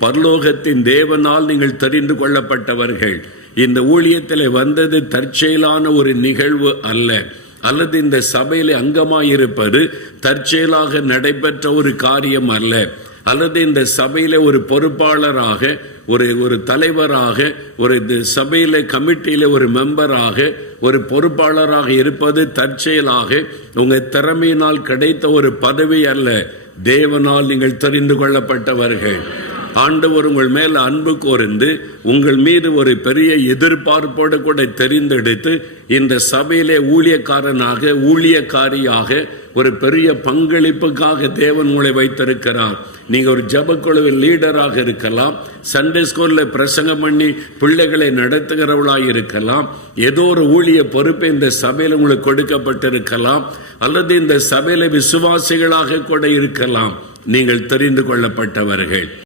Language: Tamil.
பரலோகத்தின் தேவனால் நீங்கள் தெரிந்து கொள்ளப்பட்டவர்கள். இந்த ஊழியத்தில் வந்தது தற்செயலான ஒரு நிகழ்வு அல்ல. அல்லது இந்த சபையில் அங்கமாயிருப்பது தற்செயலாக நடைபெற்ற ஒரு காரியம் அல்ல. அல்லது இந்த சபையில் ஒரு பொறுப்பாளராக ஒரு ஒரு தலைவராக ஒரு இந்த கமிட்டியில் ஒரு மெம்பராக ஒரு பொறுப்பாளராக இருப்பது தற்செயலாக உங்கள் திறமையினால் கிடைத்த ஒரு பதவி அல்ல. தேவனால் நீங்கள் தெரிந்து கொள்ளப்பட்டவர்கள். ஆண்டவர் உங்கள் மேல் அன்பு கோரிந்து உங்கள் மீது ஒரு பெரிய எதிர்பார்ப்போடு கூட தெரிந்தெடுத்து இந்த சபையிலே ஊழியக்காரனாக ஊழியக்காரியாக ஒரு பெரிய பங்களிப்புக்காக தேவன் உங்களை வைத்திருக்கிறார். நீங்கள் ஒரு ஜபக்குழுவின் லீடராக இருக்கலாம் சண்டே ஸ்கூலில் பிரசங்கம் பண்ணி பிள்ளைகளை நடத்துகிறவளாக இருக்கலாம் ஏதோ ஒரு ஊழிய பொறுப்பை இந்த சபையில் உங்களுக்கு கொடுக்கப்பட்டிருக்கலாம் அல்லது இந்த சபையில் விசுவாசிகளாக கூட இருக்கலாம். நீங்கள் தெரிந்து கொள்ளப்பட்டவர்கள்.